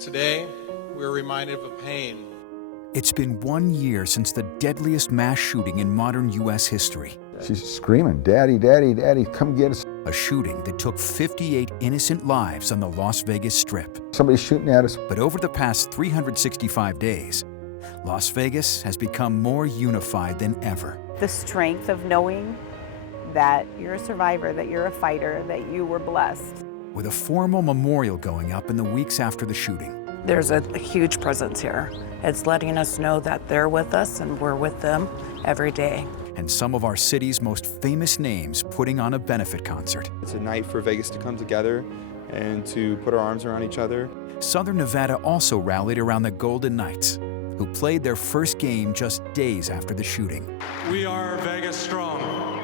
Today, we're reminded of a pain. It's been 1 year since the deadliest mass shooting in modern U.S. history. She's screaming, "Daddy, Daddy, Daddy, come get us." A shooting that took 58 innocent lives on the Las Vegas Strip. Somebody's shooting at us. But over the past 365 days, Las Vegas has become more unified than ever. The strength of knowing that you're a survivor, that you're a fighter, that you were blessed. With a formal memorial going up in the weeks after the shooting. There's a huge presence here. It's letting us know that they're with us and we're with them every day. And some of our city's most famous names putting on a benefit concert. It's a night for Vegas to come together and to put our arms around each other. Southern Nevada also rallied around the Golden Knights, who played their first game just days after the shooting. We are Vegas strong.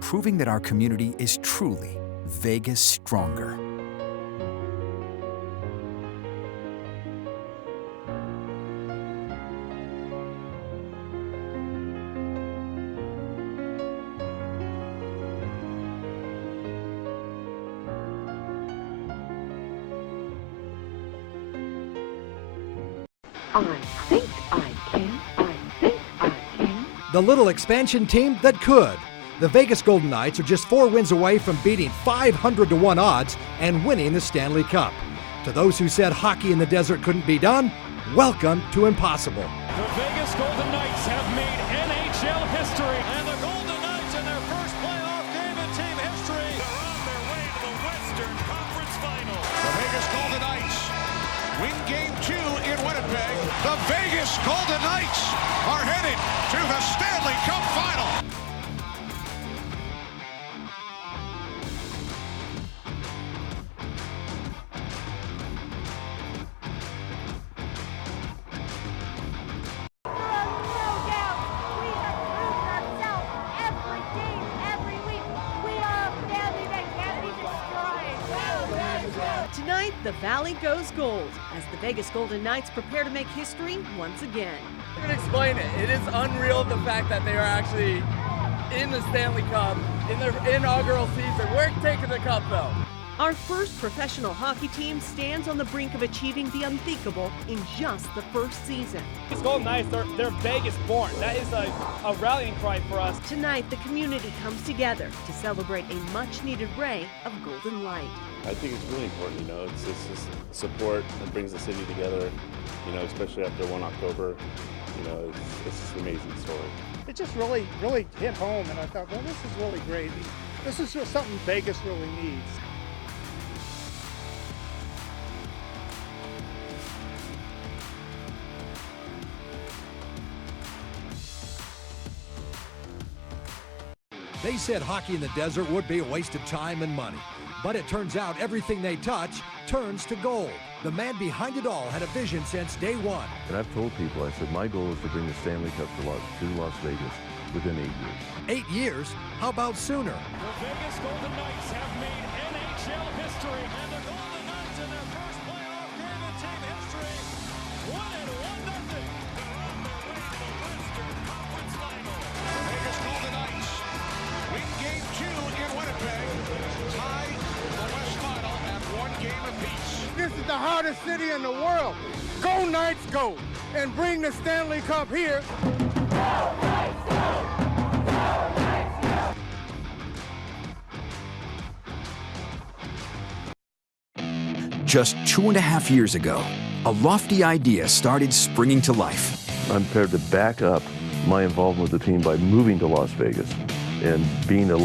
Proving that our community is truly Vegas stronger. I think I can. I think I can. The little expansion team that could. The Vegas Golden Knights are just 4 wins away from beating 500-to-1 odds and winning the Stanley Cup. To those who said hockey in the desert couldn't be done, welcome to impossible. The Vegas Golden Knights have made NHL history, and the Golden Knights in their first playoff game in team history are on their way to the Western Conference Finals. The Vegas Golden Knights win Game 2 in Winnipeg. The Vegas Golden Knights are headed to the Stanley Cup Final. Tonight, the Valley goes gold as the Vegas Golden Knights prepare to make history once again. I can explain it. It is unreal the fact that they are actually in the Stanley Cup in their inaugural season. We're taking the cup though. Our first professional hockey team stands on the brink of achieving the unthinkable in just the first season. These Golden Knights, they're Vegas born. That is a rallying cry for us. Tonight, the community comes together to celebrate a much-needed ray of golden light. I think it's really important, it's just support that brings the city together, especially after 1 October. It's just an amazing story. It just really hit home, and I thought, well, this is really great. This is just something Vegas really needs. They said hockey in the desert would be a waste of time and money. But it turns out everything they touch turns to gold. The man behind it all had a vision since day one. And I've told people, I said, my goal is to bring the Stanley Cup to Las Vegas within 8 years. 8 years? How about sooner? The Vegas Golden Knights have made NHL history, and the Golden Knights in their first playoff game in team history won it 1-0. They're on their way to the Western Conference Finals. The Vegas Golden Knights win Game 2 in Winnipeg, tie the West Final at 1 game apiece. This is the hardest city in the world. Go Knights, go! And bring the Stanley Cup here. Go Knights, go! Go Knights, go! Just 2.5 years ago, a lofty idea started springing to life. I'm prepared to back up my involvement with the team by moving to Las Vegas and being a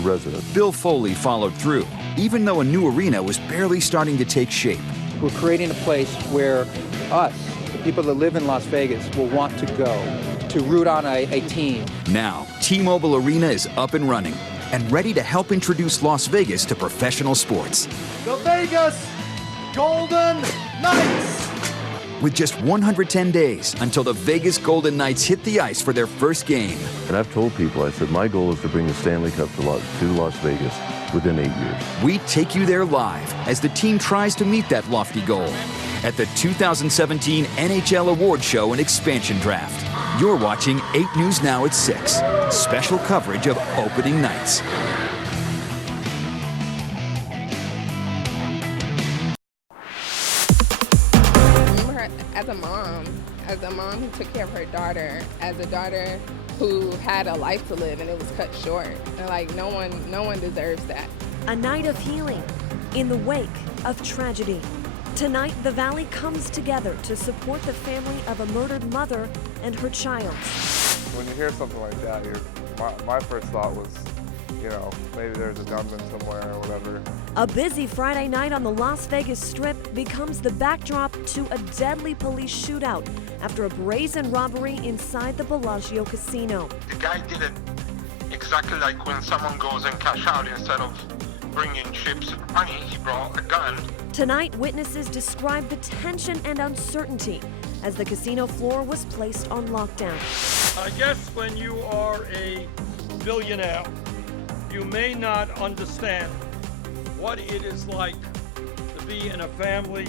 resident. Bill Foley followed through, even though a new arena was barely starting to take shape. We're creating a place where us, the people that live in Las Vegas, will want to go to root on a team. Now, T-Mobile Arena is up and running and ready to help introduce Las Vegas to professional sports. The Vegas Golden Knights! With just 110 days until the Vegas Golden Knights hit the ice for their first game. And I've told people, I said, my goal is to bring the Stanley Cup to Las Vegas within 8 years. We take you there live as the team tries to meet that lofty goal at the 2017 NHL Award Show and Expansion Draft. You're watching 8 News Now at 6. Special coverage of opening nights. mom who took care of her daughter as a daughter who had a life to live and it was cut short. And like no one deserves that. A night of healing in the wake of tragedy. Tonight, the Valley comes together to support the family of a murdered mother and her child. When you hear something like that, my first thought was, you know, maybe there's a gunman somewhere or whatever. A busy Friday night on the Las Vegas Strip becomes the backdrop to a deadly police shootout after a brazen robbery inside the Bellagio casino. The guy did it exactly like when someone goes and cash out. Instead of bringing chips and money, he brought a gun. Tonight, witnesses describe the tension and uncertainty as the casino floor was placed on lockdown. I guess when you are a billionaire, you may not understand what it is like to be in a family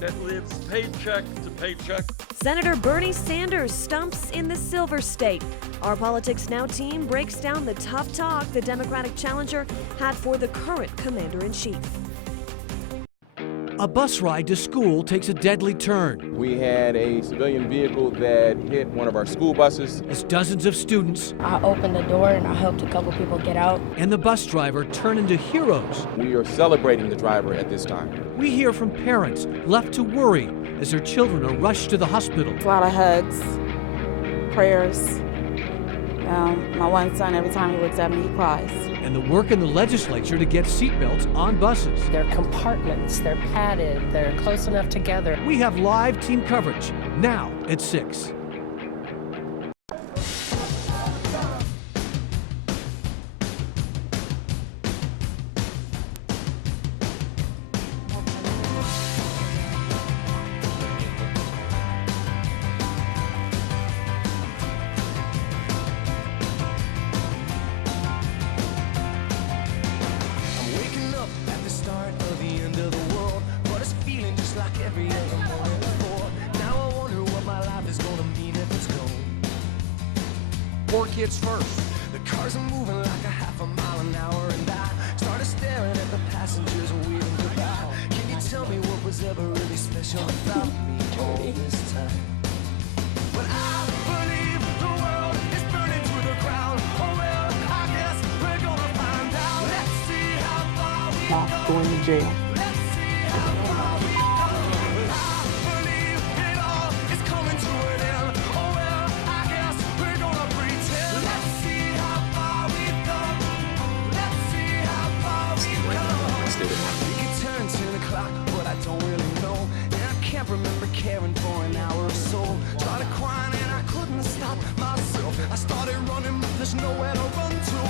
that lives paycheck to paycheck. Senator Bernie Sanders stumps in the Silver State. Our Politics Now team breaks down the tough talk the Democratic challenger had for the current commander-in-chief. A bus ride to school takes a deadly turn. We had a civilian vehicle that hit one of our school buses. As dozens of students, I opened the door and I helped a couple people get out. And the bus driver turn into heroes. We are celebrating the driver at this time. We hear from parents left to worry as their children are rushed to the hospital. A lot of hugs, prayers. My one son, every time he looks at me, he cries. And the work in the legislature to get seatbelts on buses. They're compartments, they're padded, they're close enough together. We have live team coverage now at 6. Four kids first. The cars are moving like a half a mile an hour, and I started staring at the passengers waving goodbye. Can you tell me what was ever really special about me all this time? But I believe the world is burning to the ground. Oh well, I guess we're gonna find out. Let's see how far we go. Not going to jail. Let's see how far we go. I believe it all is coming to an end. Oh well, I guess we're gonna pretend. Let's see how far we go. Let's see how far we go. We can turn 10 o'clock, but I don't really know. And I can't remember caring for an hour or so. Started crying and I couldn't stop myself. I started running, but there's nowhere to run to.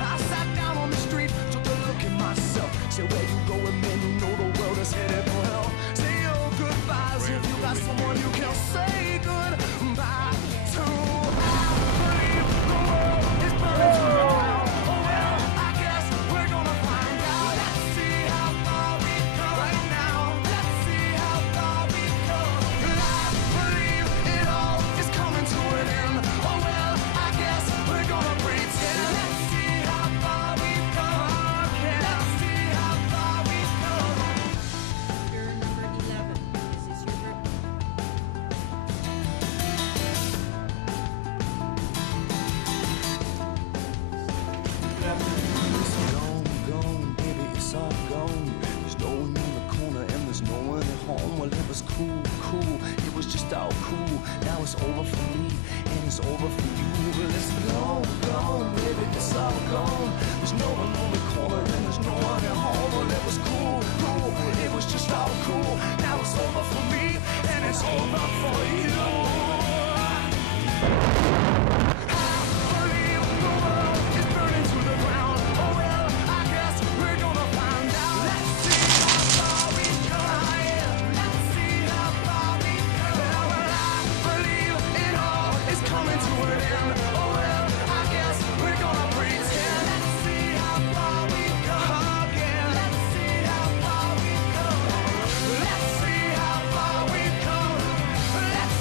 I sat down on the street, took a look at myself. Said, where you going, man? You know the world is headed for hell. Say your goodbyes if you got someone you can say goodbye to. I believe the world is burning to the ground. Oh well, I guess we're gonna find out. Let's see how far we go right now. Let's see how far we go. I believe it all is coming to an end. Oh well, I guess we're gonna pretend. Let's see how far we go. Okay. Let's see how far we go. You're number 11. This is your turn. It's gone, gone, baby, it's all gone. There's no one in the corner and there's no one at home. Well, it was cool, cool, it was just all cool. Now it's over for me and it's over for you. Well, it's gone, gone, baby, it's all gone. There's no one on the corner and there's no one at home. Well, it was cool, cool, it was just all cool. Now it's over for me and it's over for you. Let's see how far we go. Let's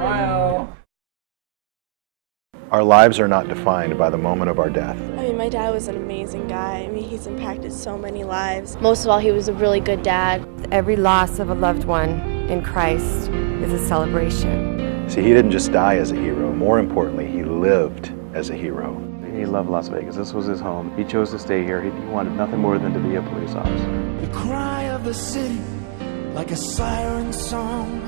Smile. Our lives are not defined by the moment of our death. I mean, my dad was an amazing guy. I mean, he's impacted so many lives. Most of all, he was a really good dad. Every loss of a loved one in Christ is a celebration. See, he didn't just die as a hero. More importantly, he lived as a hero. He loved Las Vegas. This was his home. He chose to stay here. He wanted nothing more than to be a police officer. The cry of the city, like a siren song,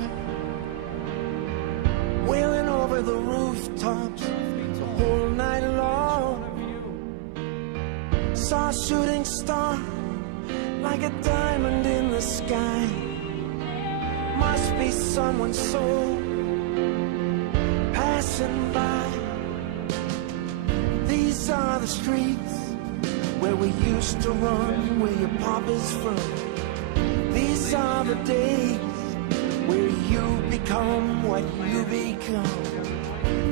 wailing over the rooftops the whole night long. Saw a shooting star, like a diamond in the sky. Must be someone's soul passing by. These are the streets where we used to run, where your papa's from. These are the days where you become what you become.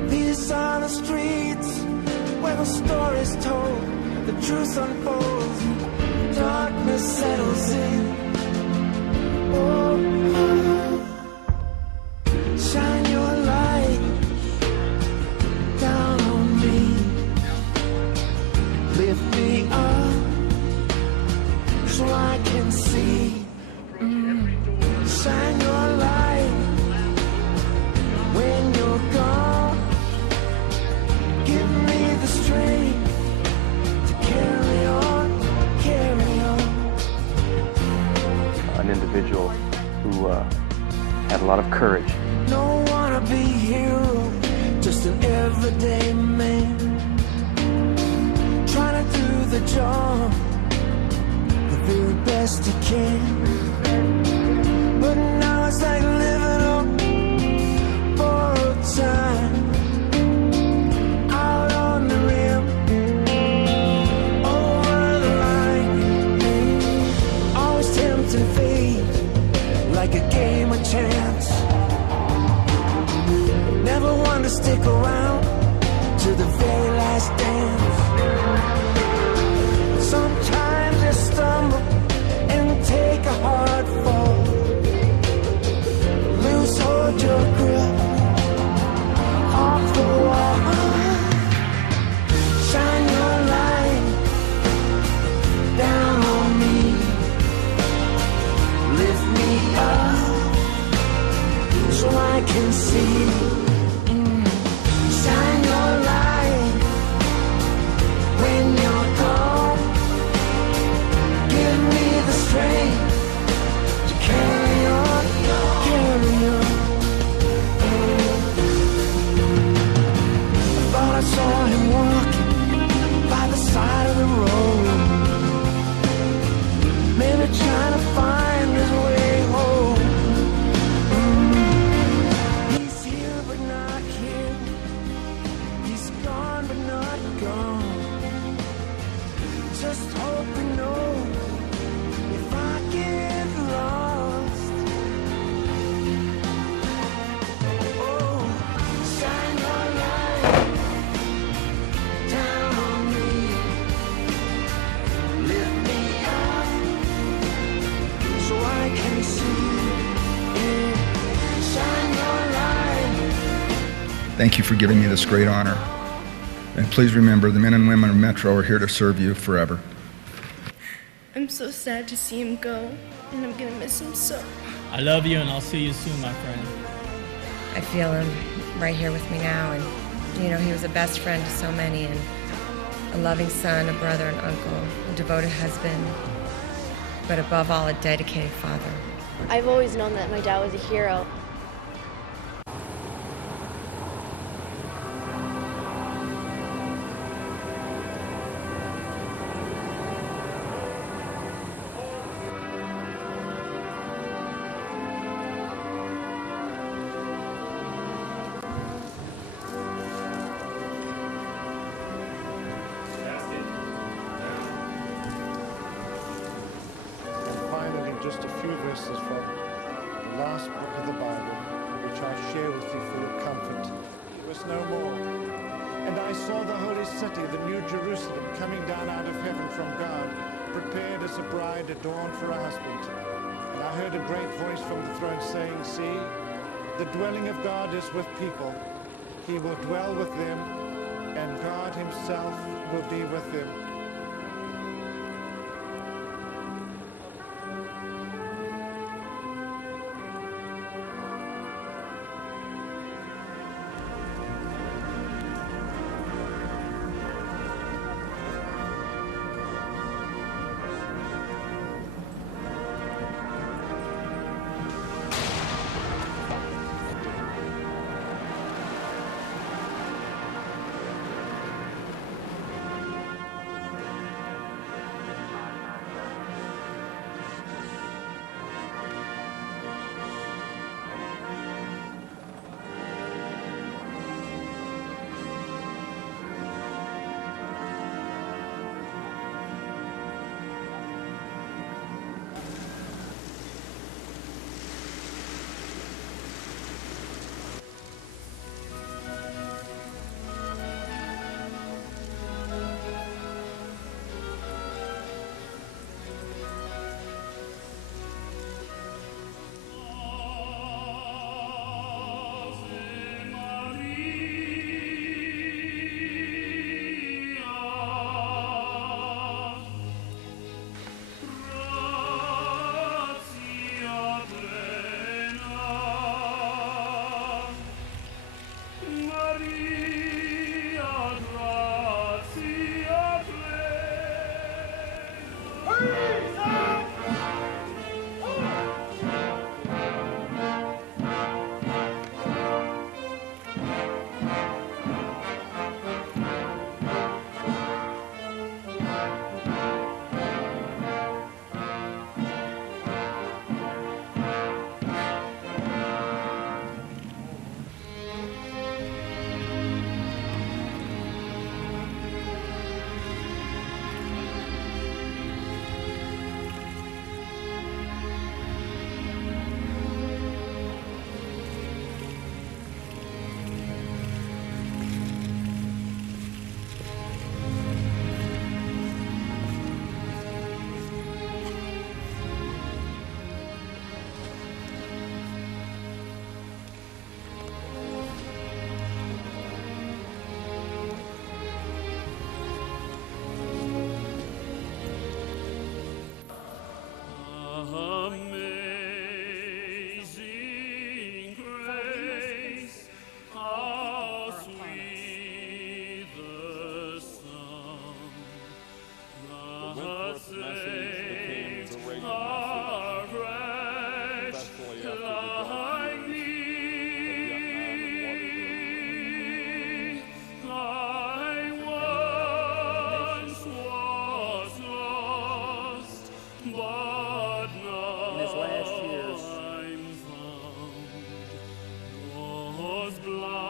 These are the streets where the story's told, the truth unfolds, darkness settles in. Oh, shine your light down on me, lift me up so I can see. Shine your light when you're gone. Give me the strength to carry on, carry on. An individual who had a lot of courage. Don't wanna be hero, just an everyday man, trying to do the job the very best he can. But now it's like living on borrowed time, out on the rim, over the line, always tempting fate like a game of chance. Never one to stick around to the very last dance. Sometimes you stumble and take a hard fall. Lose hold your grip off the wall. Shine your light down on me, lift me up so I can see. Shine your light when you're gone. Give me the strength to carry on, carry on. I thought I saw him walking by the side of the road, maybe trying to find his way home. He's here but not here, he's gone but not gone. Just hope you know if I get lost. Oh, shine your light down on me, lift me up so I can see. Yeah. Shine your light. Thank you for giving me this great honor. And please remember, the men and women of Metro are here to serve you forever. I'm so sad to see him go, and I'm gonna miss him so. I love you, and I'll see you soon, my friend. I feel him right here with me now, and you know, he was a best friend to so many, and a loving son, a brother, an uncle, a devoted husband, but above all, a dedicated father. I've always known that my dad was a hero. Just a few verses from the last book of the Bible, which I share with you for your comfort. It was no more. And I saw the holy city, the new Jerusalem, coming down out of heaven from God, prepared as a bride adorned for her husband. And I heard a great voice from the throne saying, See, The dwelling of God is with people. He will dwell with them, and God himself will be with them. Amazing grace, how sweet the sound that saved a wretch like me. I once was lost, but now In his last years, I'm found. Was blind.